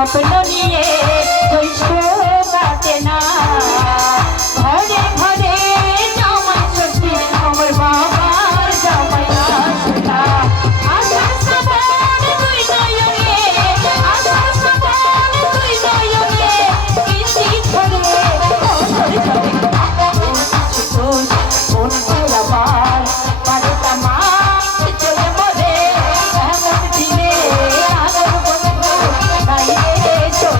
স্বপ্ন নিয়ে কৈশোর কাটে না ঘরে ঘরে জামাই ষষ্ঠী আমার বাবার জামাই আসে না আশার শ্রাবণ দুই নয়নে আশার শ্রাবণ দুই নয়নে কৃষি ধরে অন্তর জলে মন আমার বারোটা মাস চলে মরে এমন দিনে আলোর বন্ধু নাই রে চোখ